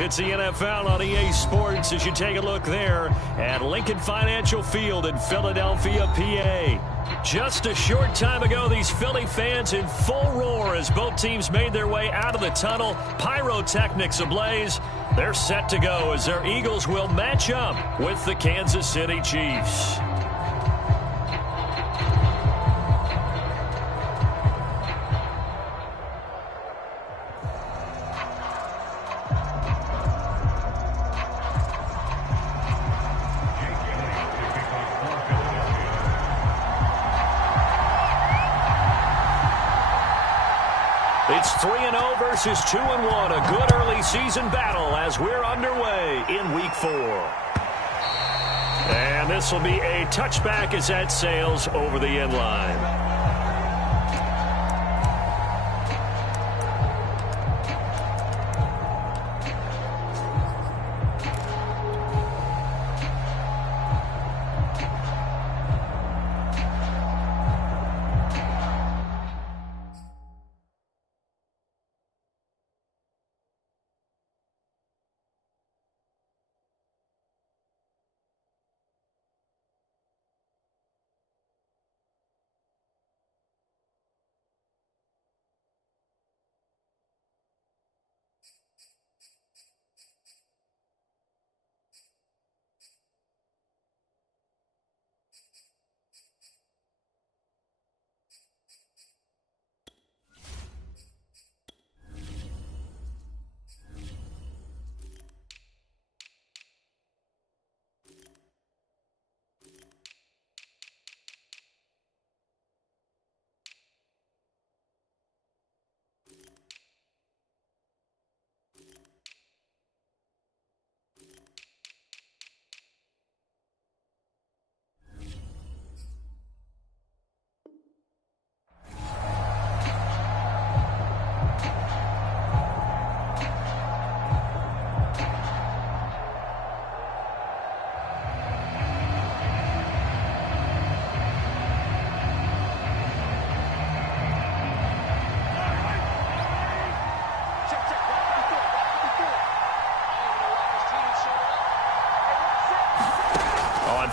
It's the NFL on EA Sports as you take a look there at Lincoln Financial Field in Philadelphia, PA. Just a short time ago, these Philly fans in full roar as both teams made their way out of the tunnel. Pyrotechnics ablaze. They're set to go as their Eagles will match up with the Kansas City Chiefs. It's 3-0 versus 2-1. A good early season battle as we're underway in Week 4. And this will be a touchback as that sails over the end line.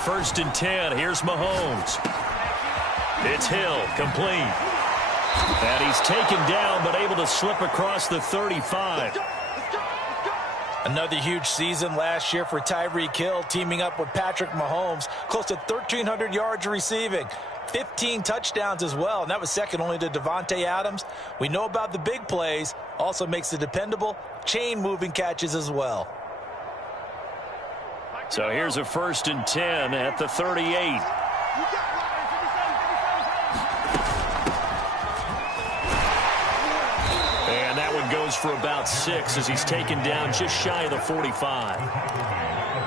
First and 10, here's Mahomes. It's Hill, complete. And he's taken down, but able to slip across the 35. Another huge season last year for Tyreek Hill, teaming up with Patrick Mahomes. Close to 1,300 yards receiving. 15 touchdowns as well, and that was second only to Devontae Adams. We know about the big plays. Also makes the dependable chain-moving catches as well. So here's a first and 10 at the 38. And that one goes for about 6 as he's taken down just shy of the 45.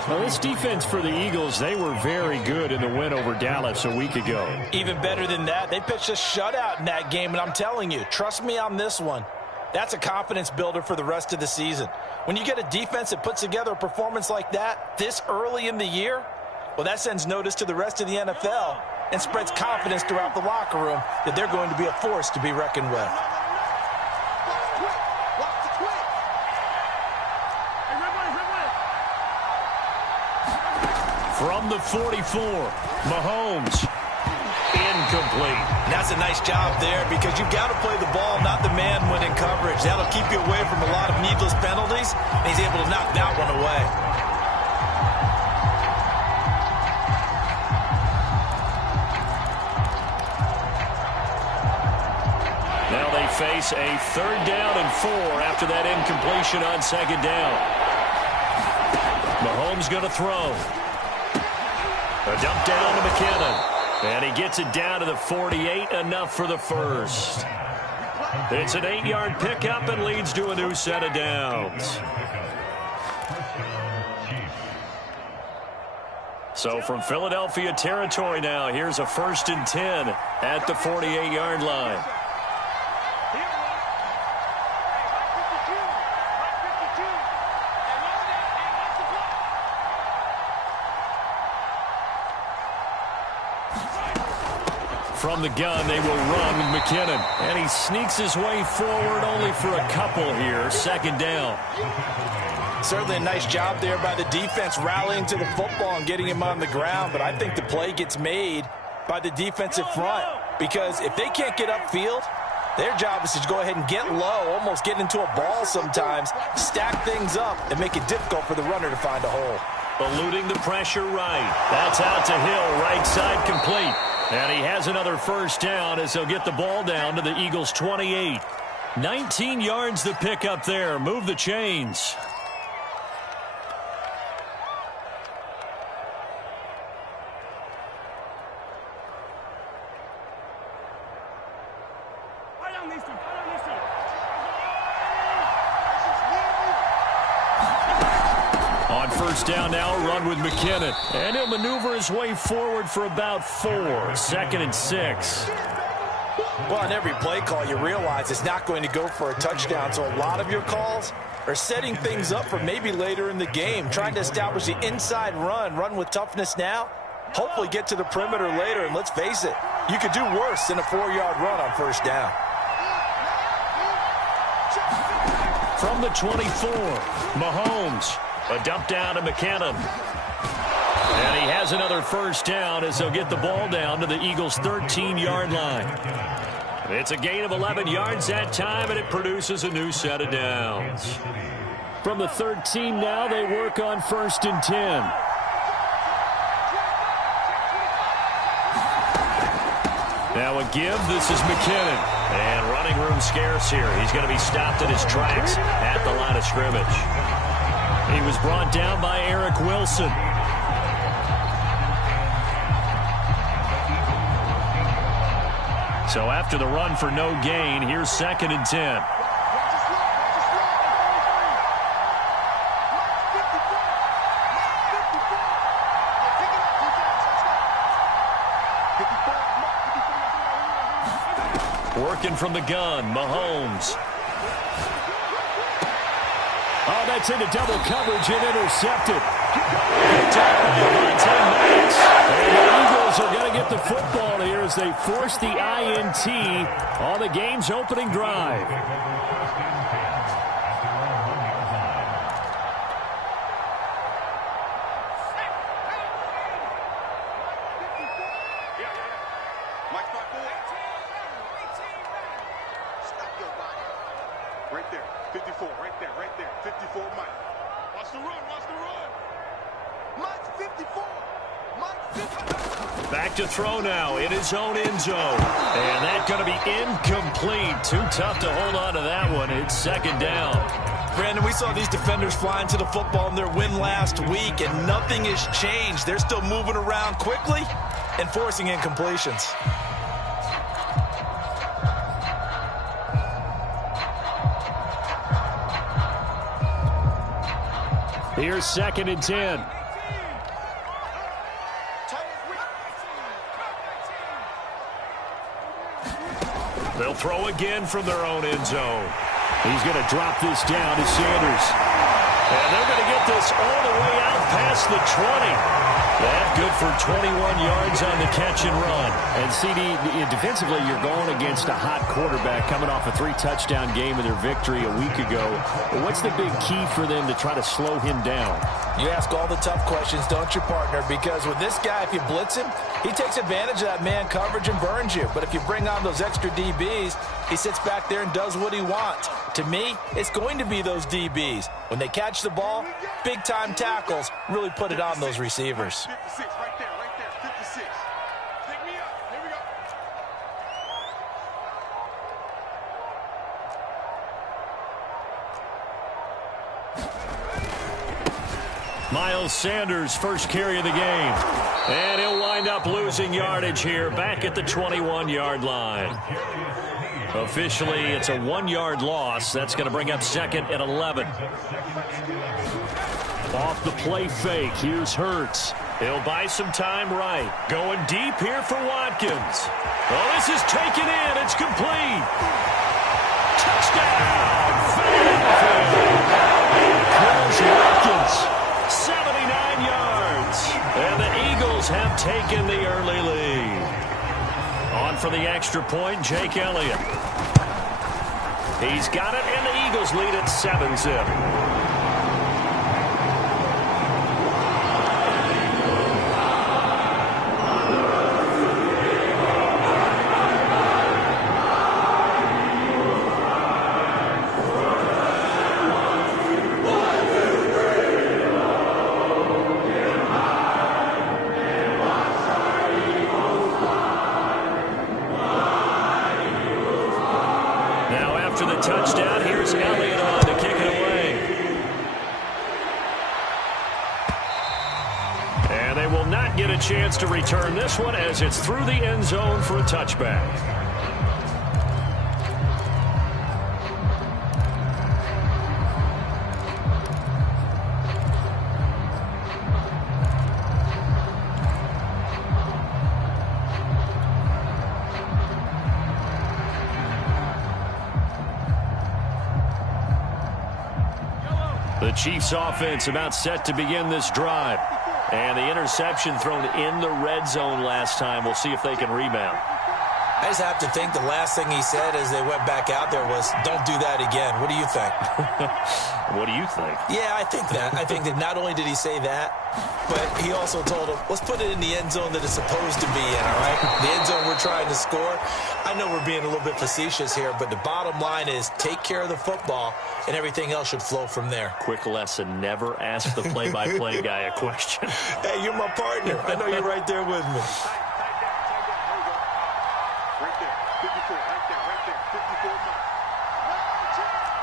Well, this defense for the Eagles, they were very good in the win over Dallas a week ago. Even better than that, they pitched a shutout in that game, and I'm telling you, trust me on this one. That's a confidence builder for the rest of the season. When you get a defense that puts together a performance like that this early in the year, well, that sends notice to the rest of the NFL and spreads confidence throughout the locker room that they're going to be a force to be reckoned with. From the 44, Mahomes. Incomplete. That's a nice job there because you've got to play the ball, not the man when in coverage. That'll keep you away from a lot of needless penalties, and he's able to knock that one away. Now they face a 3rd down and 4 after that incompletion on 2nd down. Mahomes going to throw. A dump down to McKinnon. And he gets it down to the 48, enough for the first. It's an 8-yard pickup and leads to a new set of downs. So from Philadelphia territory now, here's a first and 10 at the 48-yard line. From the gun, they will run with McKinnon. And he sneaks his way forward only for a couple here. 2nd down. Certainly a nice job there by the defense rallying to the football and getting him on the ground, but I think the play gets made by the defensive front because if they can't get upfield, their job is to go ahead and get low, almost get into a ball sometimes, stack things up, and make it difficult for the runner to find a hole. Eluding the pressure right. That's out to Hill, right side complete. And he has another first down as they'll get the ball down to the Eagles' 28. 19 yards to pick up there. Move the chains. On first down now, run with McKinnon. And he'll maneuver his way forward for about 4. 2nd and 6. Well, on every play call, you realize it's not going to go for a touchdown. So a lot of your calls are setting things up for maybe later in the game, trying to establish the inside run with toughness now, hopefully get to the perimeter later. And let's face it, you could do worse than a 4-yard run on first down. From the 24, Mahomes. A dump down to McKinnon. And he has another first down as they'll get the ball down to the Eagles' 13-yard line. It's a gain of 11 yards that time, and it produces a new set of downs. From the 13 now, they work on 1st and 10. Now a give. This is McKinnon. And running room scarce here. He's going to be stopped in his tracks at the line of scrimmage. He was brought down by Eric Wilson. So after the run for no gain, here's 2nd and 10. Working from the gun, Mahomes. Oh, that's into double coverage and intercepted. Picked up by Devontae Maddox. And the Eagles are going to get the football here as they force the INT on the game's opening drive. Right there, 54, right there, 54, Mike. Watch the run. Mike 54, Mike 54. Back to throw now in his own end zone. And that's going to be incomplete. Too tough to hold on to that one. It's 2nd down. Brandon, we saw these defenders flying to the football in their win last week, and nothing has changed. They're still moving around quickly and forcing incompletions. Here's 2nd and 10. They'll throw again from their own end zone. He's going to drop this down to Sanders. And they're going to get this all the way out past the 20. That good for 21 yards on the catch and run. And CD, defensively, you're going against a hot quarterback coming off a 3-touchdown game of their victory a week ago. But what's the big key for them to try to slow him down? You ask all the tough questions, don't you, partner? Because with this guy, if you blitz him, he takes advantage of that man coverage and burns you. But if you bring on those extra DBs, he sits back there and does what he wants. To me, it's going to be those DBs. When they catch the ball, big-time tackles really put it on those receivers. 56, right there, 56. Pick me up, here we go. Miles Sanders, first carry of the game. And he'll wind up losing yardage here back at the 21-yard line. Officially, it's a 1-yard loss. That's going to bring up 2nd and 11. Off the play fake, here's Hurts. He'll buy some time right. Going deep here for Watkins. Oh, this is taken in. It's complete. Touchdown! Chris Watkins, 79 yards. And the Eagles have taken the early lead. On for the extra point, Jake Elliott. He's got it, and the Eagles lead at 7-zip. after the touchdown. Here's Elliott on to kick it away. And they will not get a chance to return this one as it's through the end zone for a touchback. The Chiefs offense about set to begin this drive. And the interception thrown in the red zone last time. We'll see if they can rebound. I just have to think the last thing he said as they went back out there was, don't do that again. What do you think? What do you think? Yeah, I think that. I think that not only did he say that, but he also told him, let's put it in the end zone that it's supposed to be in, all right? The end zone we're trying to score. I know we're being a little bit facetious here, but the bottom line is take care of the football, and everything else should flow from there. Quick lesson, never ask the play-by-play guy a question. Hey, you're my partner. I know you're right there with me. Right there. 54. Right there. Right there. 54 miles.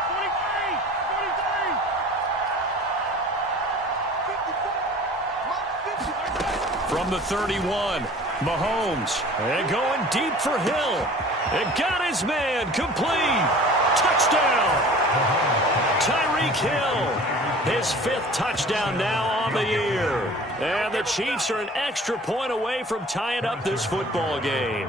43. 44. From the 31, Mahomes. And going deep for Hill. And got his man complete. Touchdown. Tyreek Hill. His 5th touchdown now on the year. And the Chiefs are an extra point away from tying up this football game.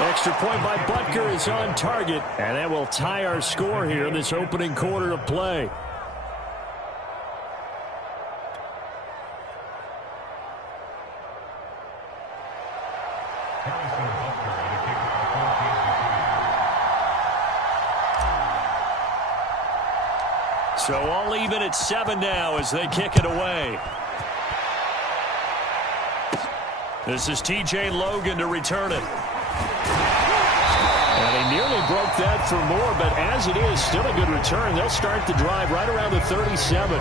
Extra point by Butker is on target, and that will tie our score here in this opening quarter of play. So all even at 7 now as they kick it away. This is TJ Logan to return it. And he nearly broke that for more, but as it is, still a good return. They'll start the drive right around the 37.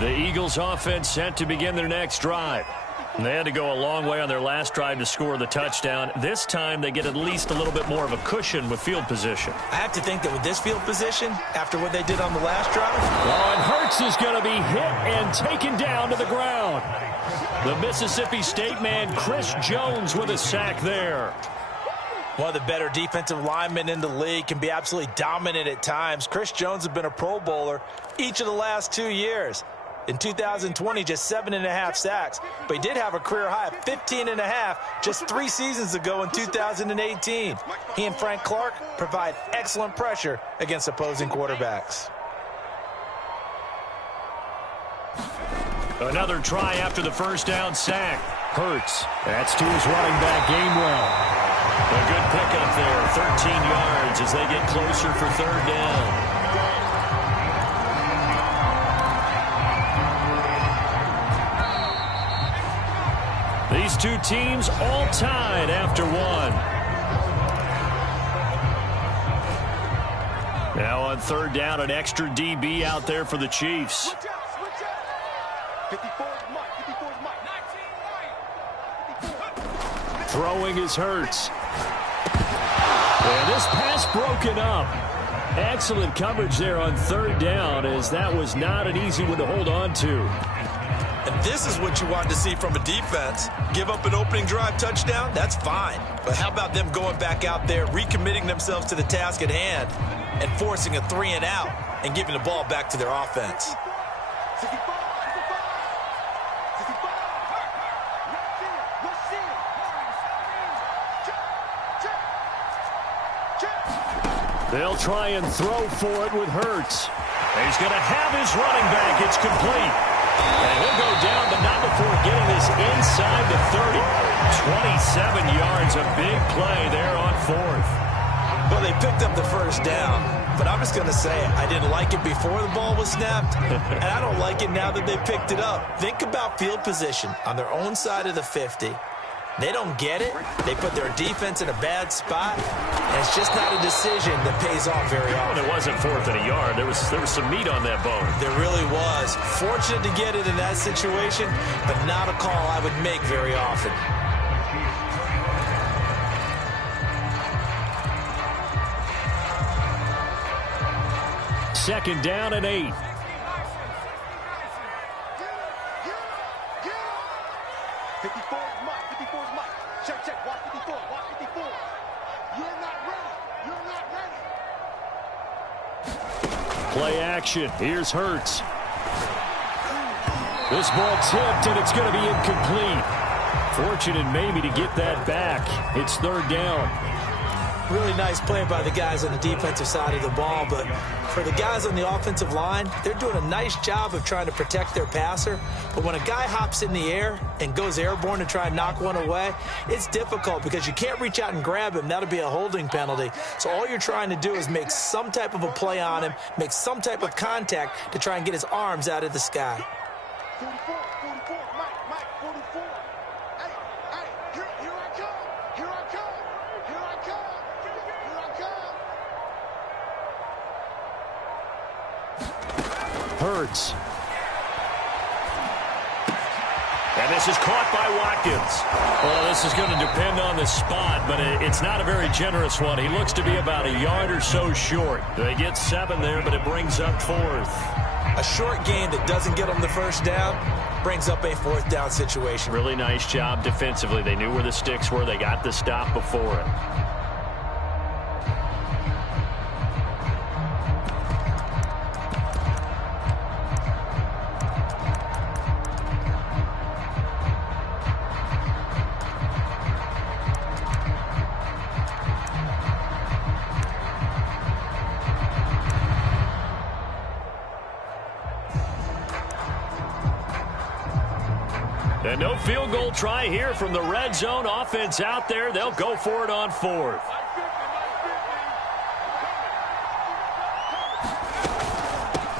The Eagles offense set to begin their next drive. And they had to go a long way on their last drive to score the touchdown. This time they get at least a little bit more of a cushion with field position. I have to think that with this field position, after what they did on the last drive. Oh, and Hurts is going to be hit and taken down to the ground. The Mississippi State man, Chris Jones, with a sack there. One of the better defensive linemen in the league, can be absolutely dominant at times. Chris Jones has been a Pro Bowler each of the last 2 years. In 2020, just 7.5 sacks, but he did have a career high of 15.5 just 3 seasons ago in 2018. He and Frank Clark provide excellent pressure against opposing quarterbacks. Another try after the first down sack. Hurts. That's to his running back, Gainwell. A good pickup there, 13 yards as they get closer for 3rd down. These two teams all tied after 1. Now on 3rd down, an extra DB out there for the Chiefs. Switch out. 54 is Mike. 54 is Mike. Throwing is Hurts. And this pass broken up. Excellent coverage there on 3rd down, as that was not an easy one to hold on to. And this is what you want to see from a defense. Give up an opening drive touchdown, that's fine. But how about them going back out there, recommitting themselves to the task at hand, and forcing a 3-and-out and giving the ball back to their offense? 65. They'll try and throw for it with Hurts. He's going to have his running back. It's complete. And he'll go down, but not before getting this inside the 30. 27 yards, a big play there on 4th. Well, they picked up the first down, but I'm just going to say I didn't like it before the ball was snapped, and I don't like it now that they picked it up. Think about field position on their own side of the 50. They don't get it. They put their defense in a bad spot, and it's just not a decision that pays off very often. Well, it wasn't 4th and a yard. There was some meat on that bone. There really was. Fortunate to get it in that situation, but not a call I would make very often. Second down and 8. 54 is Mike. 54 is Mike. Check. Watch 54. Watch 54. You're not ready. You're not ready. Play action. Here's Hurts. This ball tipped, and it's going to be incomplete. Fortunate maybe to get that back. It's 3rd down. Really nice play by the guys on the defensive side of the ball, but for the guys on the offensive line, they're doing a nice job of trying to protect their passer. But when a guy hops in the air and goes airborne to try and knock one away, it's difficult because you can't reach out and grab him. That'll be a holding penalty. So all you're trying to do is make some type of a play on him, make some type of contact to try and get his arms out of the sky. 44, Mike, 44. Hey, here I come. Here I come. Here I come. Here I come. Hurts. And this is caught by Watkins. Well, this is going to depend on the spot, but it's not a very generous one. He looks to be about a yard or so short. They get 7 there, but it brings up 4th. A short gain that doesn't get them the first down brings up a 4th down situation. Really nice job defensively. They knew where the sticks were. They got the stop before it. And no field goal try here from the red zone. Offense out there. They'll go for it on 4th.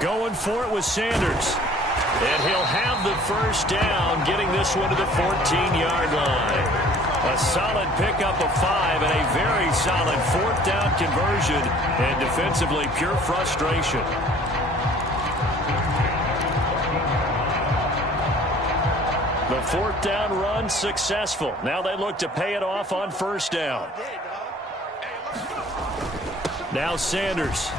Going for it with Sanders. And he'll have the first down, getting this one to the 14-yard line. A solid pickup of 5 and a very solid 4th down conversion. And defensively, pure frustration. The 4th down run successful. Now they look to pay it off on 1st down. Now Sanders.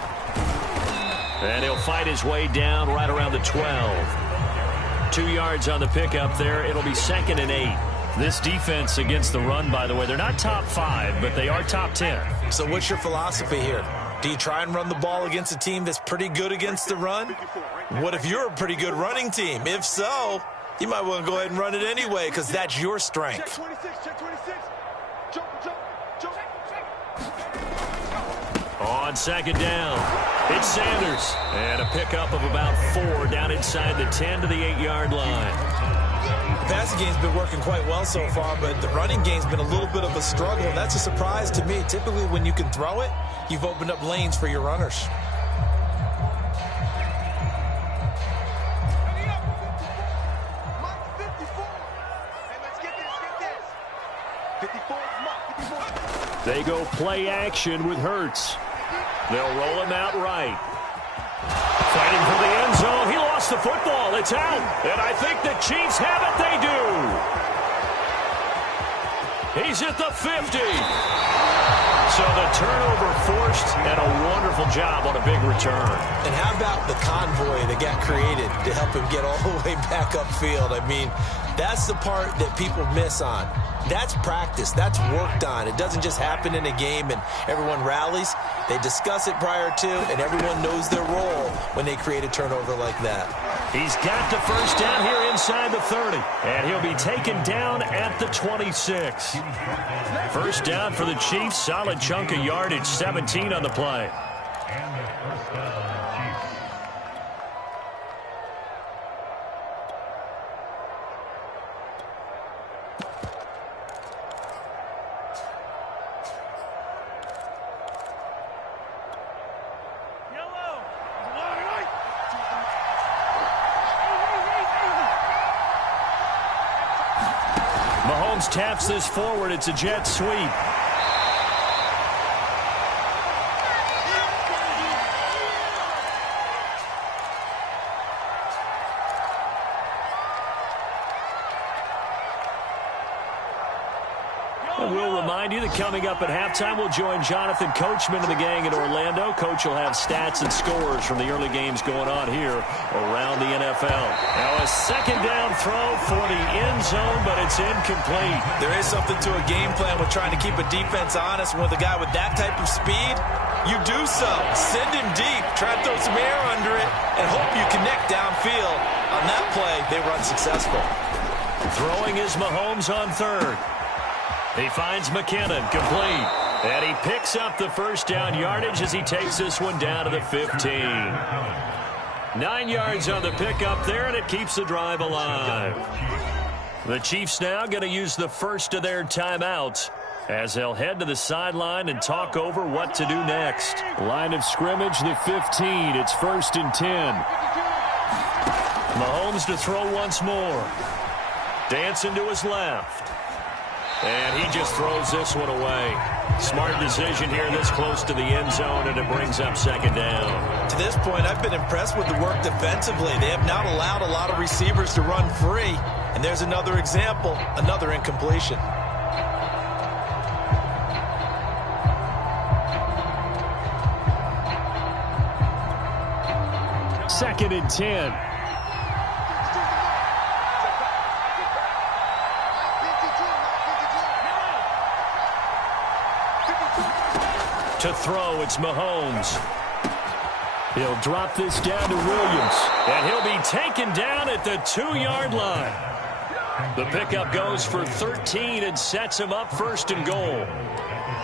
And he'll fight his way down right around the 12. 2 yards on the pickup there. It'll be 2nd and 8. This defense against the run, by the way, they're not top 5, but they are top 10. So what's your philosophy here? Do you try and run the ball against a team that's pretty good against the run? What if you're a pretty good running team? If so, you might want to go ahead and run it anyway because that's your strength. Check 26. Jump. On 2nd down, it's Sanders. And a pickup of about 4 down inside the 10 to the 8-yard line. The passing game's been working quite well so far, but the running game's been a little bit of a struggle, and that's a surprise to me. Typically, when you can throw it, you've opened up lanes for your runners. They go play action with Hurts. They'll roll him out right. Fighting for the end zone. He lost the football. It's out. And I think the Chiefs have it. They do. He's at the 50. So the turnover forced, and a wonderful job on a big return. And how about the convoy that got created to help him get all the way back upfield? I mean, that's the part that people miss on. That's practice. That's worked on. It doesn't just happen in a game and everyone rallies. They discuss it prior to, and everyone knows their role when they create a turnover like that. He's got the first down here inside the 30, and he'll be taken down at the 26. First down for the Chiefs. Solid chunk of yardage, 17 on the play. Mahomes taps this forward. It's a jet sweep. We'll remind you that coming up at halftime, we'll join Jonathan Coachman and the gang in Orlando. Coach will have stats and scores from the early games going on here around the NFL. Now a second down throw for the end zone, but it's incomplete. There is something to a game plan with trying to keep a defense honest. With a guy with that type of speed, you do so. Send him deep, try to throw some air under it, and hope you connect downfield. On that play, they run successful. Throwing is Mahomes on third. He finds McKinnon, complete. And he picks up the first down yardage as he takes this one down to the 15. 9 yards on the pickup there, and it keeps the drive alive. The Chiefs now going to use the first of their timeouts as they'll head to the sideline and talk over what to do next. Line of scrimmage, the 15. It's 1st and 10. Mahomes to throw once more. Dancing to his left. And he just throws this one away. Smart decision here this close to the end zone, and it brings up second down. To this point, I've been impressed with the work defensively. They have not allowed a lot of receivers to run free. And there's another example, another incompletion. Second and 10. To throw, it's Mahomes. He'll drop this down to Williams. And he'll be taken down at the 2-yard line. The pickup goes for 13 and sets him up 1st and goal.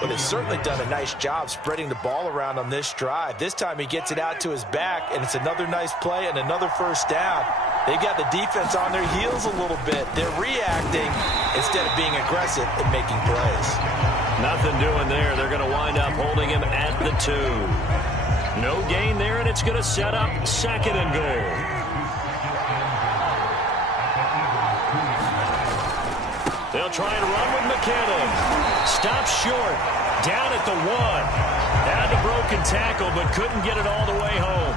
But he's certainly done a nice job spreading the ball around on this drive. This time he gets it out to his back, and it's another nice play and another first down. They got the defense on their heels a little bit. They're reacting instead of being aggressive and making plays. Nothing doing there. They're going to wind up holding him at the 2. No gain there, and it's going to set up 2nd and goal. They'll try and run with McKinnon. Stops short. Down at the 1. Had a broken tackle, but couldn't get it all the way home.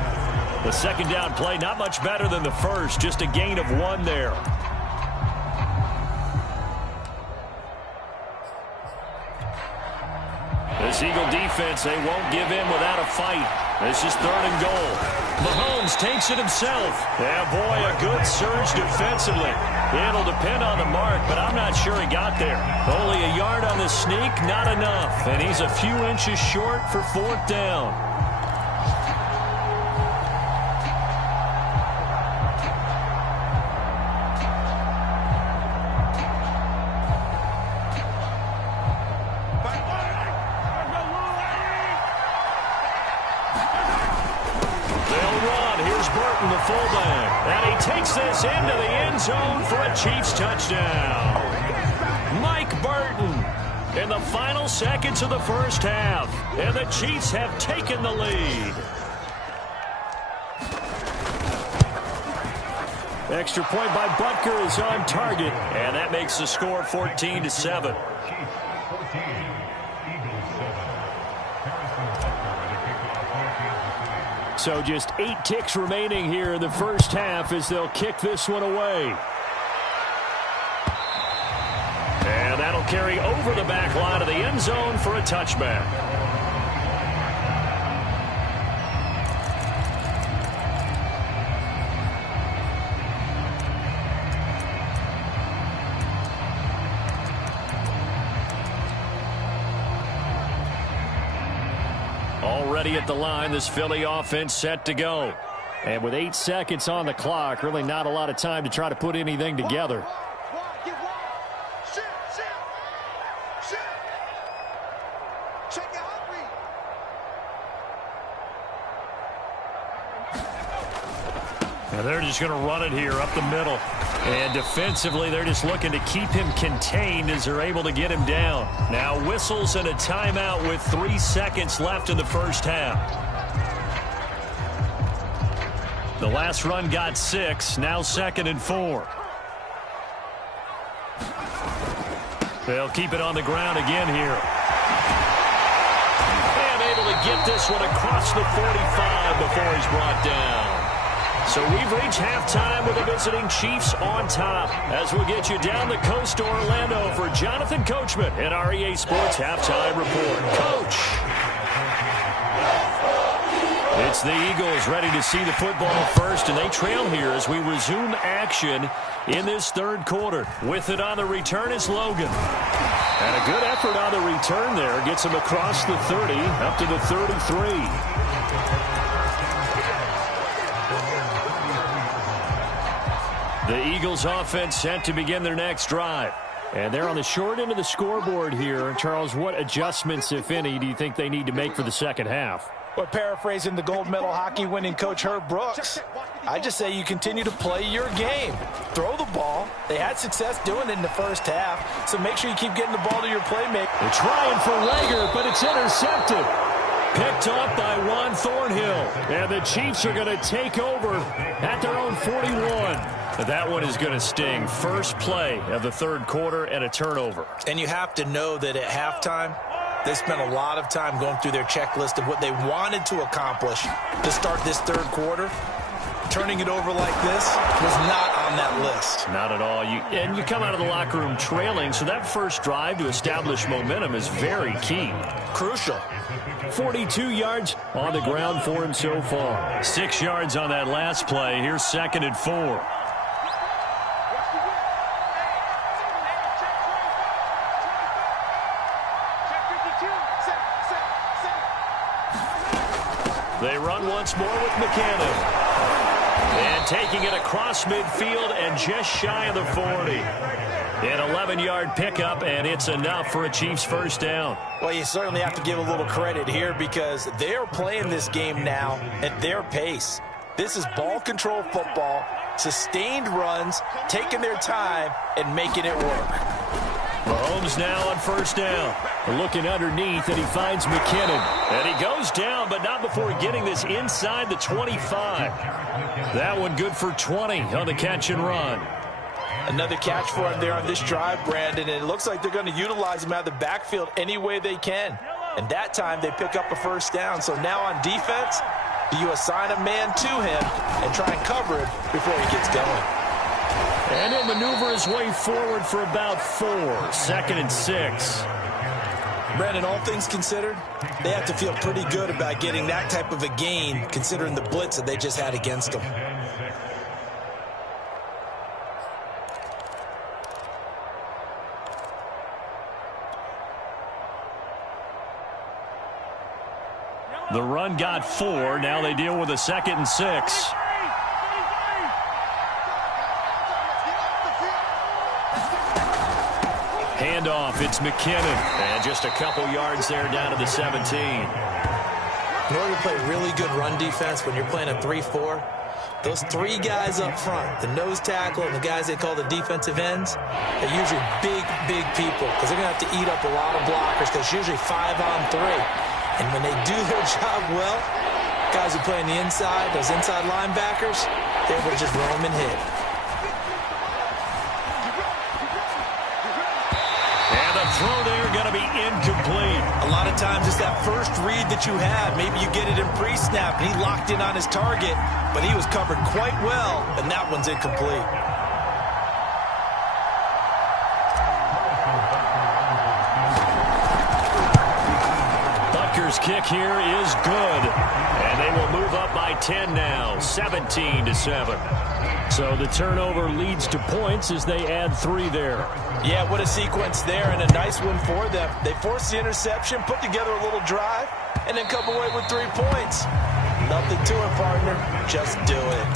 The second down play, not much better than the first. Just a gain of 1 there. This Eagle defense, they won't give in without a fight. This is 3rd and goal. Mahomes takes it himself. Yeah, boy, a good surge defensively. It'll depend on the mark, but I'm not sure he got there. Only a yard on the sneak, not enough. And he's a few inches short for 4th down. The fullback, and he takes this into the end zone for a Chiefs touchdown. Mike Burton in the final seconds of the first half, and the Chiefs have taken the lead. Extra point by Butker is on target, and that makes the score 14-7. So just 8 ticks remaining here in the first half as they'll kick this one away. And that'll carry over the back line of the end zone for a touchback. Already at the line, this Philly offense set to go. And with 8 seconds on the clock, really not a lot of time to try to put anything together. Now they're just going to run it here up the middle. And defensively, they're just looking to keep him contained as they're able to get him down. Now whistles and a timeout with 3 seconds left in the first half. The last run got 6, now 2nd and 4. They'll keep it on the ground again here. And able to get this one across the 45 before he's brought down. So we've reached halftime with the visiting Chiefs on top. As we'll get you down the coast to Orlando for Jonathan Coachman in our EA Sports Halftime Report. Coach! It's the Eagles ready to see the football first, and they trail here as we resume action in this third quarter. With it on the return is Logan. And a good effort on the return there. Gets him across the 30, up to the 33. The Eagles offense set to begin their next drive. And they're on the short end of the scoreboard here. Charles, what adjustments, if any, do you think they need to make for the second half? Well, paraphrasing the gold medal hockey winning coach Herb Brooks, I just say you continue to play your game. Throw the ball. They had success doing it in the first half, so make sure you keep getting the ball to your playmaker. They're trying for Lager, but it's intercepted. Picked off by Juan Thornhill. And the Chiefs are going to take over at their own 41. But that one is going to sting. First play of the third quarter and a turnover. And you have to know that at halftime, they spent a lot of time going through their checklist of what they wanted to accomplish to start this third quarter. Turning it over like this was not on that list. Not at all. And you come out of the locker room trailing, so that first drive to establish momentum is very key. Crucial. 42 yards on the ground for him so far. 6 yards on that last play. Here's 2nd and 4. They run once more with McKinnon. And taking it across midfield and just shy of the 40. An 11-yard pickup, and it's enough for a Chiefs first down. Well, you certainly have to give a little credit here because they're playing this game now at their pace. This is ball control football, sustained runs, taking their time, and making it work. Mahomes now on first down. Looking underneath, and he finds McKinnon. And he goes down, but not before getting this inside the 25. That one good for 20 on the catch and run. Another catch for him there on this drive, Brandon, and it looks like they're going to utilize him out of the backfield any way they can. And that time they pick up a first down. So now on defense, do you assign a man to him and try and cover him before he gets going? And he'll maneuver his way forward for about 4. 2nd and 6. Brandon, all things considered, they have to feel pretty good about getting that type of a gain considering the blitz that they just had against them. The run got 4. Now they deal with a 2nd and 6. Handoff, it's McKinnon. And just a couple yards there down to the 17. In order to play really good run defense when you're playing a 3-4, those 3 guys up front, the nose tackle and the guys they call the defensive ends, are usually big people because they're going to have to eat up a lot of blockers because it's usually 5 on 3. And when they do their job well, guys who play on the inside, those inside linebackers, they're able to just roam and hit. And the throw there going to be incomplete. A lot of times it's that first read that you have. Maybe you get it in pre-snap, and he locked in on his target, but he was covered quite well, and that one's incomplete. Kick here is good, and they will move up by 10 now, 17-7. So the turnover leads to points as they add 3 there. Yeah, what a sequence there, and a nice one for them. They forced the interception, put together a little drive, and then come away with 3 points. Nothing to it, partner. Just do it.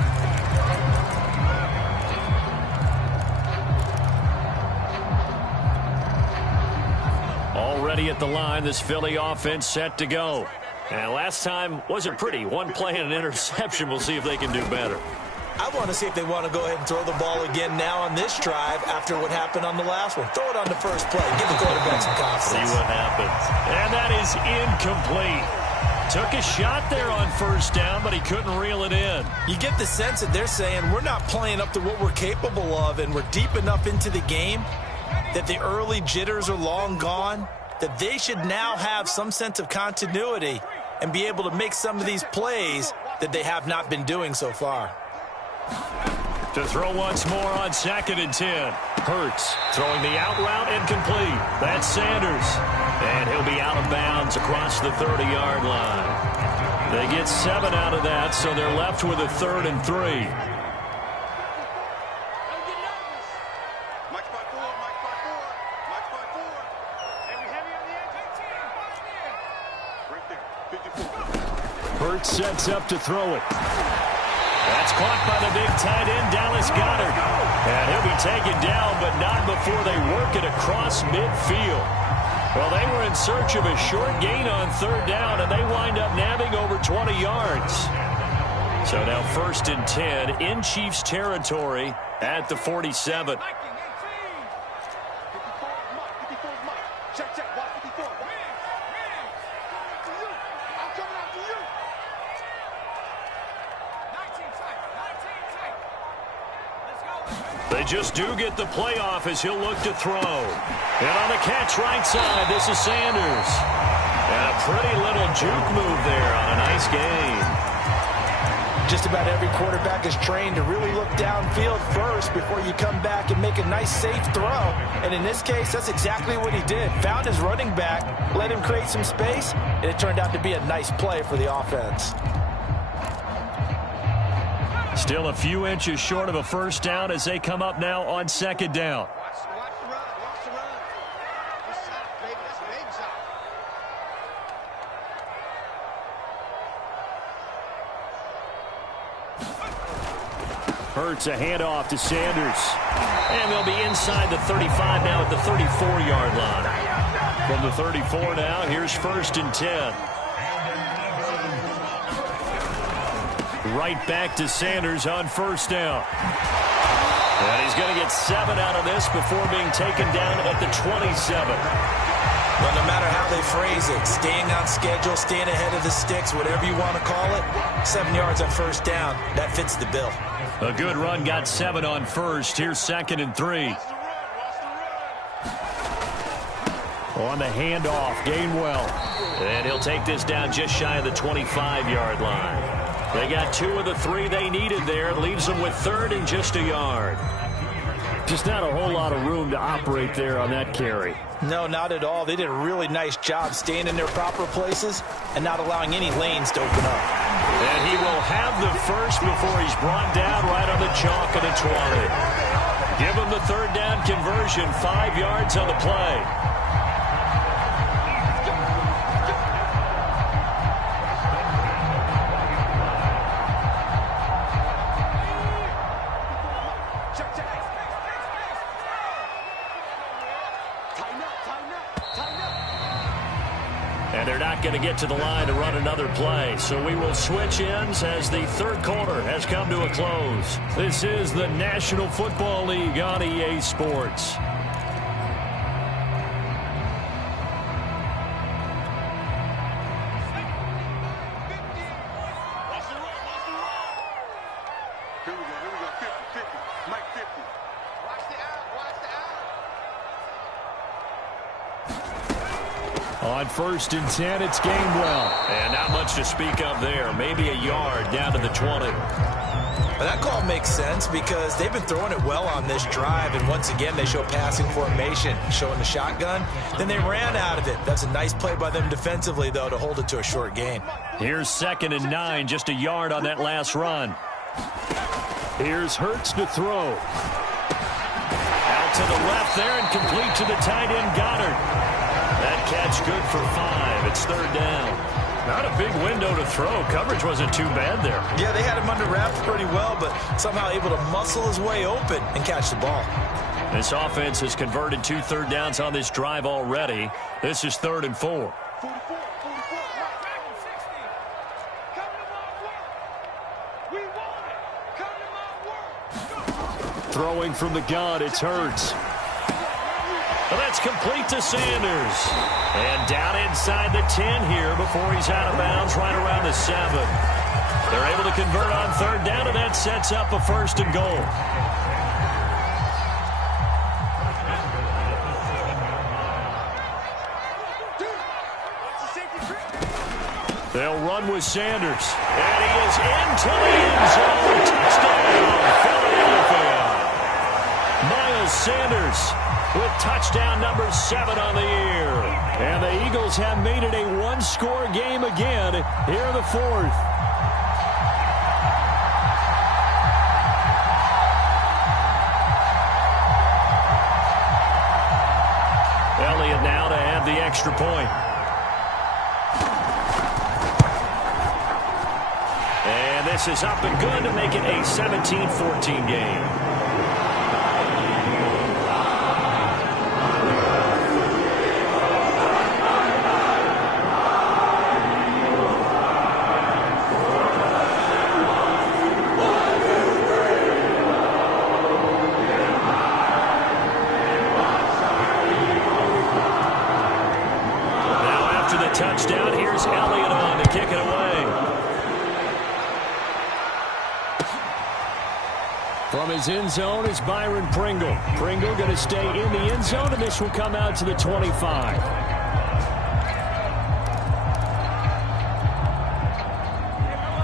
Already at the line, this Philly offense set to go. And last time wasn't pretty. 1 play and an interception. We'll see if they can do better. I want to see if they want to go ahead and throw the ball again now on this drive after what happened on the last one. Throw it on the first play. Give the quarterback some confidence. See what happens. And that is incomplete. Took a shot there on first down, but he couldn't reel it in. You get the sense that they're saying we're not playing up to what we're capable of, and we're deep enough into the game that the early jitters are long gone, that they should now have some sense of continuity and be able to make some of these plays that they have not been doing so far. To throw once more on 2nd and 10. Hurts throwing the out route incomplete. That's Sanders. And he'll be out of bounds across the 30-yard line. They get 7 out of that, so they're left with a 3rd and 3. Hurts sets up to throw it. That's caught by the big tight end, Dallas Goedert. And he'll be taken down, but not before they work it across midfield. Well, they were in search of a short gain on 3rd down, and they wind up nabbing over 20 yards. So now 1st and 10 in Chiefs territory at the 47. They just do get the playoff as he'll look to throw. And on the catch right side, this is Sanders. And a pretty little juke move there on a nice gain. Just about every quarterback is trained to really look downfield first before you come back and make a nice, safe throw. And in this case, that's exactly what he did. Found his running back, let him create some space, and it turned out to be a nice play for the offense. Still a few inches short of a 1st down as they come up now on 2nd down. Watch the run. Watch the run. Good shot, baby. That's a big shot. Hurts a handoff to Sanders. And they'll be inside the 35 now at the 34-yard line. From the 34 now, here's 1st and 10. Right back to Sanders on 1st down. And he's going to get 7 out of this before being taken down at the 27. Well, no matter how they phrase it, staying on schedule, staying ahead of the sticks, whatever you want to call it, 7 yards on 1st down, that fits the bill. A good run got 7 on 1st. Here's 2nd and 3. On the handoff, Gainwell. And he'll take this down just shy of the 25-yard line. They got 2 of the 3 they needed there. Leaves them with 3rd and just a yard. Just not a whole lot of room to operate there on that carry. No, not at all. They did a really nice job staying in their proper places and not allowing any lanes to open up. And he will have the first before he's brought down right on the chalk of the 20. Give him the 3rd down conversion, 5 yards on the play. And they're not going to get to the line to run another play. So we will switch ends as the 3rd quarter has come to a close. This is the National Football League on EA Sports. On 1st and 10, it's Gainwell. And not much to speak of there. Maybe a yard down to the 20. But that call makes sense because they've been throwing it well on this drive. And once again, they show passing formation, showing the shotgun. Then they ran out of it. That's a nice play by them defensively, though, to hold it to a short gain. Here's 2nd and 9, just a yard on that last run. Here's Hurts to throw. Out to the left there and complete to the tight end, Goedert. That catch good for 5. It's 3rd down. Not a big window to throw. Coverage wasn't too bad there. Yeah, they had him under wraps pretty well, but somehow able to muscle his way open and catch the ball. This offense has converted 2 third downs on this drive already. This is 3rd and 4. Throwing from the gun, it's Hurts. Well, that's complete to Sanders. And down inside the 10 here before he's out of bounds right around the 7. They're able to convert on 3rd down, and that sets up a 1st and goal. They'll run with Sanders. And he is into the end zone. Touchdown, Philadelphia. Miles Sanders with touchdown number 7 on the year. And the Eagles have made it a one-score game again here in the fourth. Elliott now to add the extra point. And this is up and good to make it a 17-14 game. Touchdown. Here's Elliott on to kick it away. From his end zone is Byron Pringle. Pringle going to stay in the end zone, and this will come out to the 25.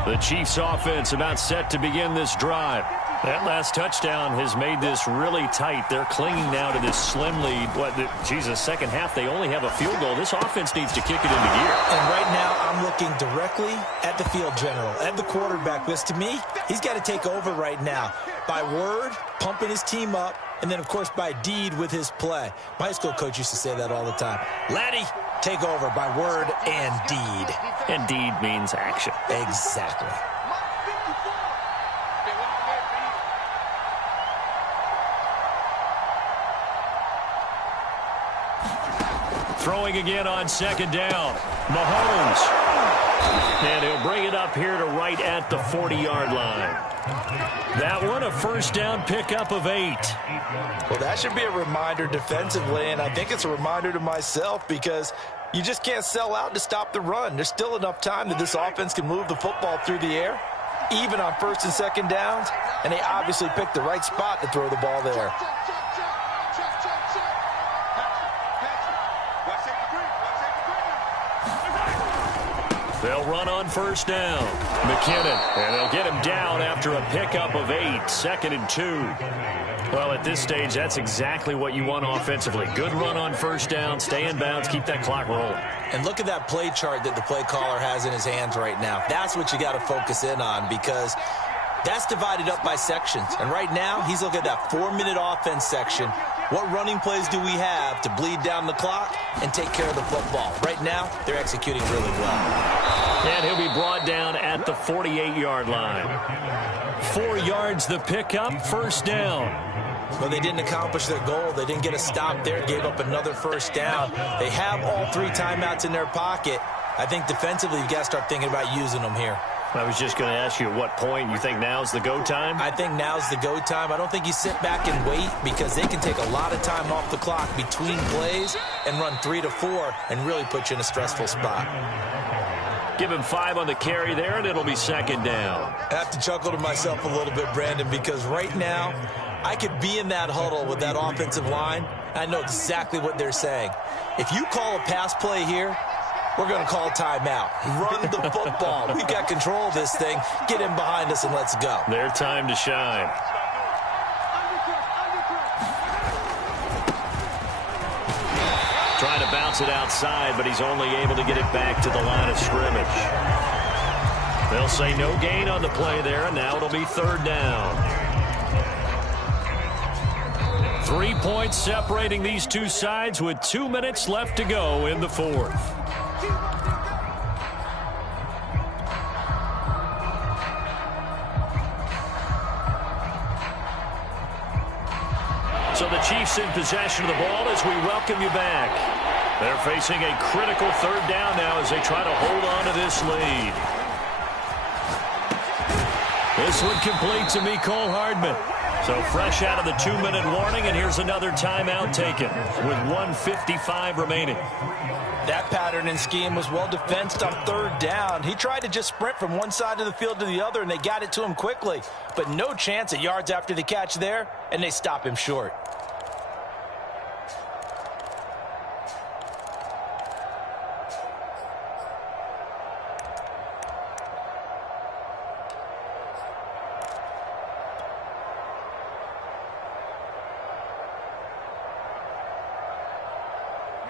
The Chiefs offense about set to begin this drive. That last touchdown has made this really tight. They're clinging now to this slim lead. Second half, they only have a field goal. This offense needs to kick it into gear. And right now, I'm looking directly at the field general, at the quarterback. Because to me, he's got to take over right now. By word, pumping his team up, and then, of course, by deed with his play. My high school coach used to say that all the time. Laddie, take over by word and deed. And deed means action. Exactly. Throwing again on second down. Mahomes. And he'll bring it up here to right at the 40-yard line. That one, a first down pickup of 8. Well, that should be a reminder defensively, and I think it's a reminder to myself because you just can't sell out to stop the run. There's still enough time that this offense can move the football through the air, even on first and second downs, and they obviously picked the right spot to throw the ball there. They'll run on first down. McKinnon, and they'll get him down after a pickup of 8, 2nd and 2. Well, at this stage, that's exactly what you want offensively. Good run on first down, stay in bounds, keep that clock rolling. And look at that play chart that the play caller has in his hands right now. That's what you got to focus in on because that's divided up by sections. And right now, he's looking at that 4-minute offense section. What running plays do we have to bleed down the clock and take care of the football? Right now, they're executing really well. And he'll be brought down at the 48-yard line. 4 yards the pickup, first down. Well, they didn't accomplish their goal. They didn't get a stop there, gave up another first down. They have all 3 timeouts in their pocket. I think defensively, you've got to start thinking about using them here. I was just going to ask you at what point you think now's the go time? I think now's the go time. I don't think you sit back and wait because they can take a lot of time off the clock between plays and run 3 to 4 and really put you in a stressful spot. Give him 5 on the carry there, and it'll be second down. I have to chuckle to myself a little bit, Brandon, because right now I could be in that huddle with that offensive line. I know exactly what they're saying. If you call a pass play here, we're going to call timeout. Run the football. We've got control of this thing. Get him behind us and let's go. Their time to shine. Trying to bounce it outside, but he's only able to get it back to the line of scrimmage. They'll say no gain on the play there, and now it'll be third down. 3 points separating these two sides with 2 minutes left to go in the fourth. So the Chiefs in possession of the ball as we welcome you back. They're facing a critical third down now as they try to hold on to this lead. This one complete to Mecole Hardman. So fresh out of the 2-minute warning, and here's another timeout taken with 1:55 remaining. That pattern and scheme was well defensed on third down. He tried to just sprint from one side of the field to the other, and they got it to him quickly. But no chance at yards after the catch there, and they stop him short.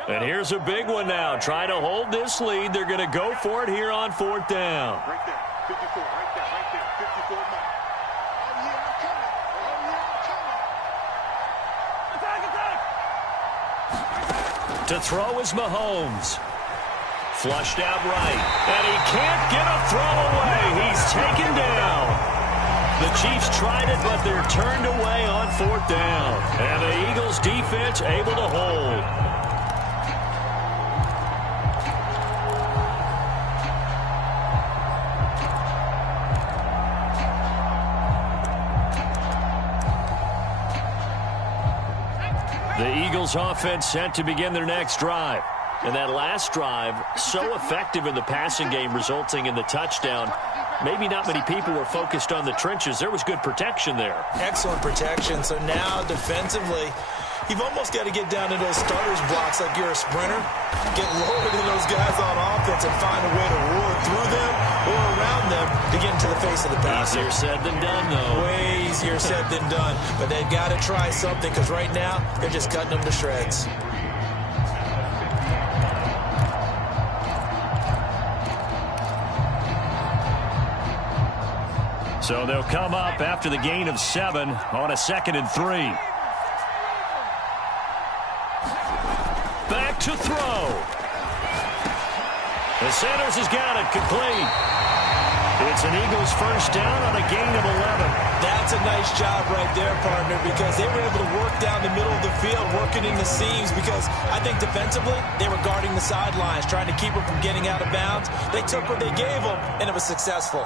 And here's a big one now. Trying to hold this lead. They're going to go for it here on 4th down. Right there. 54. Right there. Right there. 54 Mike. Oh, yeah, I'm coming. Oh, yeah, I'm coming. To throw is Mahomes. Flushed out right. And he can't get a throw away. He's taken down. The Chiefs tried it, but they're turned away on 4th down. And the Eagles defense able to hold. The Eagles offense set to begin their next drive. And that last drive, so effective in the passing game, resulting in the touchdown. Maybe not many people were focused on the trenches. There was good protection there. Excellent protection. So now defensively, you've almost got to get down to those starters blocks like you're a sprinter. Get lower than those guys on offense and find a way to roar through them or around them to get into the face of the passer. Easier said than done, though. Way easier said than done. But they've got to try something because right now they're just cutting them to shreds. So they'll come up after the gain of 7 on a 2nd and 3. Back to throw. And Sanders has got it complete. It's an Eagles first down on a gain of 11. That's a nice job right there, partner, because they were able to work down the middle of the field, working in the seams, because I think defensively they were guarding the sidelines, trying to keep them from getting out of bounds. They took what they gave them, and it was successful.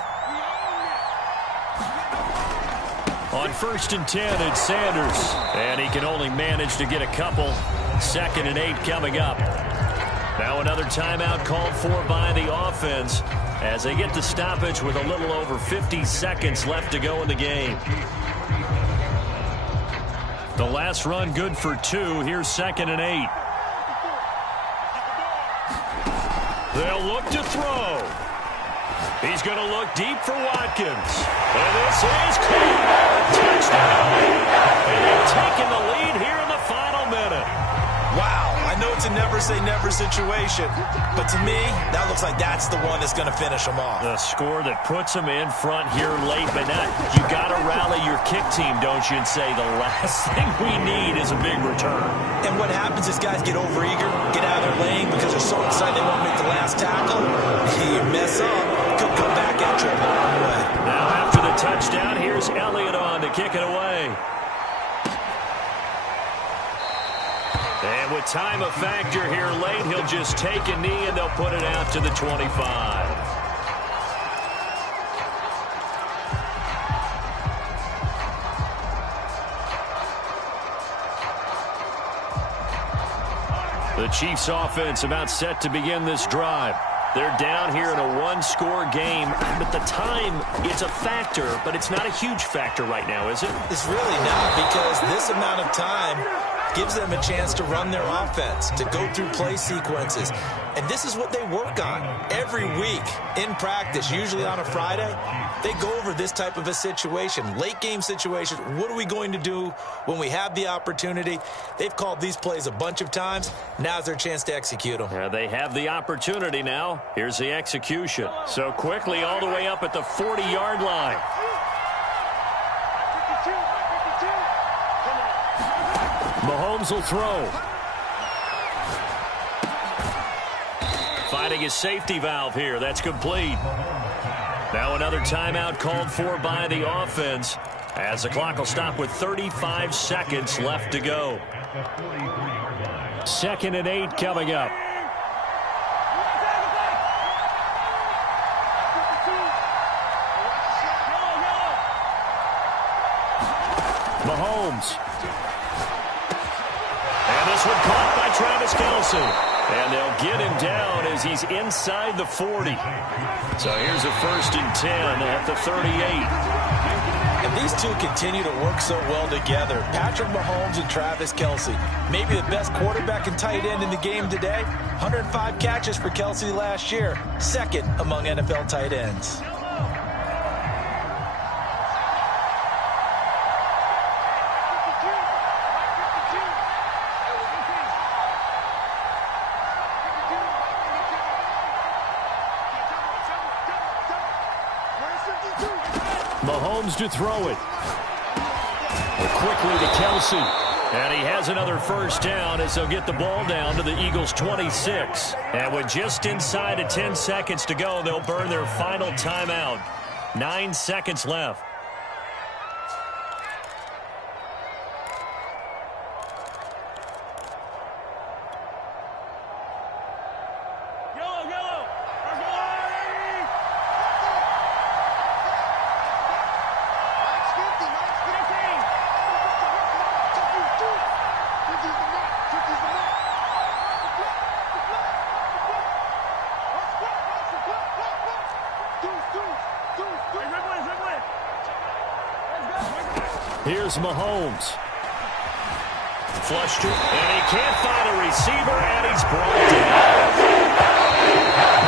On 1st and 10, it's Sanders. And he can only manage to get a couple. 2nd and 8 coming up. Now another timeout called for by the offense as they get the stoppage with a little over 50 seconds left to go in the game. The last run good for 2. Here's 2nd and 8. They'll look to throw. He's going to look deep for Watkins. And this is caught. Touchdown. And they've taken the lead here in the final minute. Wow, I know it's a never-say-never situation, but to me, that looks like that's the one that's going to finish them off. The score that puts them in front here late, but not. You got to rally your kick team, don't you, and say the last thing we need is a big return. And what happens is guys get overeager, get out of their lane because they're so excited they want to make the last tackle. You mess up, could come back at you a long way. Now after the touchdown, here's Elliott on to kick it away. And with time a factor here late, he'll just take a knee and they'll put it out to the 25. The Chiefs offense about set to begin this drive. They're down here in a one-score game, but the time, it's a factor, but it's not a huge factor right now, is it? It's really not, because this amount of time gives them a chance to run their offense, to go through play sequences. And this is what they work on every week in practice, usually on a Friday. They go over this type of a situation, late game situation. What are we going to do when we have the opportunity? They've called these plays a bunch of times. Now's their chance to execute them. Yeah, they have the opportunity now. Here's the execution. So quickly all the way up at the 40-yard line. Mahomes will throw. Finding his safety valve here. That's complete. Now another timeout called for by the offense as the clock will stop with 35 seconds left to go. 2nd and 8 coming up. Mahomes. And this one caught by Travis Kelce. And they'll get him down as he's inside the 40. So here's a 1st and 10 at the 38. And these two continue to work so well together. Patrick Mahomes and Travis Kelce. Maybe the best quarterback and tight end in the game today. 105 catches for Kelce last year. 2nd among NFL tight ends. Mahomes to throw it. Quickly to Kelsey. And he has another first down as they'll get the ball down to the Eagles' 26. And with just inside of 10 seconds to go, they'll burn their final timeout. 9 seconds left. Here's Mahomes. Flushed it, and he can't find a receiver, and he's brought down.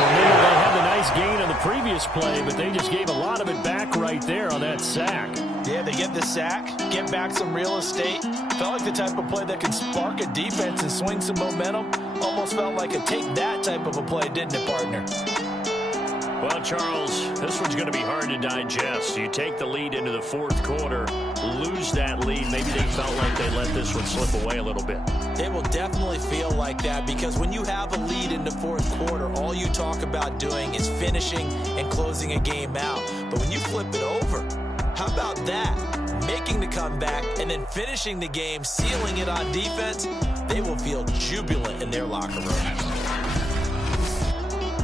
Remember, they had the nice gain on the previous play, but they just gave a lot of it back right there on that sack. Yeah, they get the sack, get back some real estate. Felt like the type of play that can spark a defense and swing some momentum. Almost felt like a take that type of a play, didn't it, partner? Well, Charles, this one's going to be hard to digest. You take the lead into the fourth quarter, lose that lead. Maybe they felt like they let this one slip away a little bit. They will definitely feel like that because when you have a lead in the fourth quarter, all you talk about doing is finishing and closing a game out. But when you flip it over, how about that? Making the comeback and then finishing the game, sealing it on defense, they will feel jubilant in their locker room.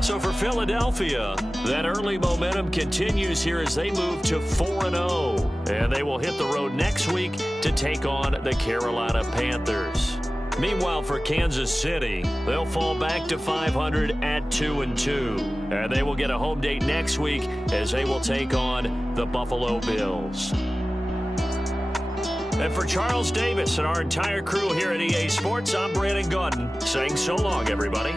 So for Philadelphia, that early momentum continues here as they move to 4-0. And they will hit the road next week to take on the Carolina Panthers. Meanwhile, for Kansas City, they'll fall back to 500 at 2-2. And they will get a home date next week as they will take on the Buffalo Bills. And for Charles Davis and our entire crew here at EA Sports, I'm Brandon Gaudin saying so long, everybody.